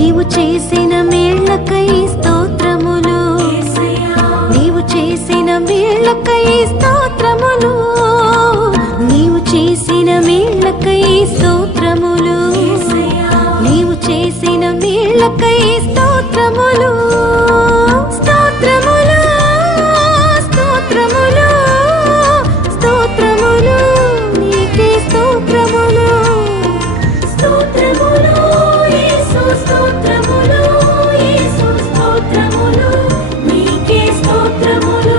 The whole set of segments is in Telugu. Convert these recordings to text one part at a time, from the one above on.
నీవు చేసిన మేళ్ళకై స్తోత్రములు, నీవు చేసిన మేళ్ళకై స్తోత్రములు, నీవు చేసిన మేళ్ళకై స్తోత్రములు, నీవు చేసిన మేళ్ళకై స్తోత్రములు, స్తోత్రములు, స్తోత్రములు, స్తోత్రములు, నీకే స్తోత్రములు, స్తోత్రములు యేసు, స్తోత్రములు యేసు, స్తోత్రములు నీకే స్తోత్రములు.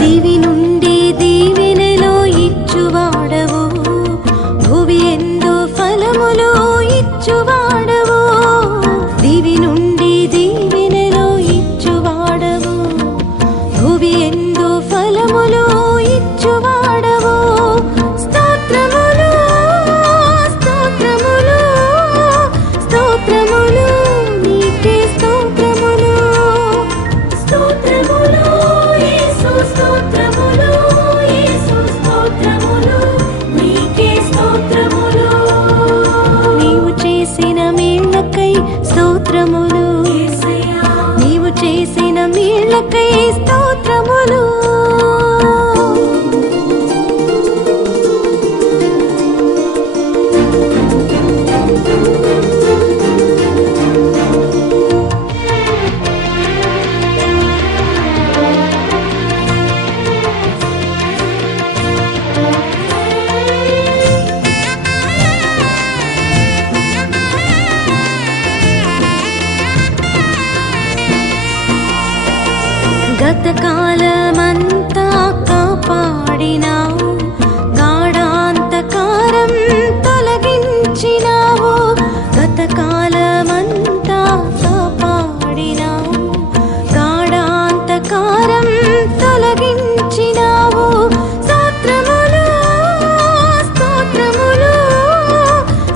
దివి నుండి దీవెనలో ఇచ్చువాడవు, భువి ఎందు ఫలములు ఇచ్చువాడవు, దివి నుండి దీవెనలో ఇచ్చువాడవు, భువి ఎందు ఫలములు ఇచ్చువాడవు, స్తోత్రములు, స్తోత్రములు, స్తోత్రములు నీకే స్తోత్రములు, స్తోత్రములు యేసు, స్తోత్రములు యేసు, స్తోత్రములు నీకే స్తోత్రములు. నీవు చేసిన మేళ్ళకై స్తోత్రములు, నీవు చేసిన మేళ్ళకై స్తోత్రములు. గతకాలమంతా కాపాడినావు, గాఢాంధకారం తొలగించినావు, గతకాలమంతా కాపాడినావు, గాఢాంధకారం తొలగించినావు, స్తోత్రములు, స్తోత్రములు,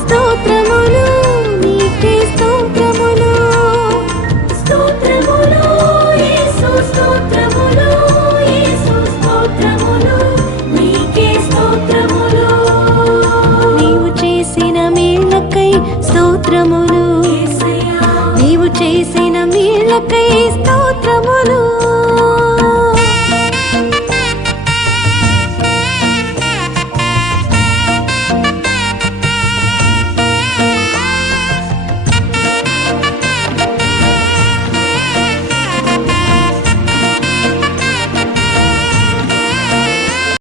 స్తోత్రములు నీకే స్తోత్రములు, స్తోత్రములు యేసు, స్తోత్రములు యేసు, స్తోత్రములు నీకే స్తోత్రములు. నీవు చేసిన మేళ్ళకై స్తోత్రములు, నీవు చేసిన మేళ్ళకై స్తోత్రములు.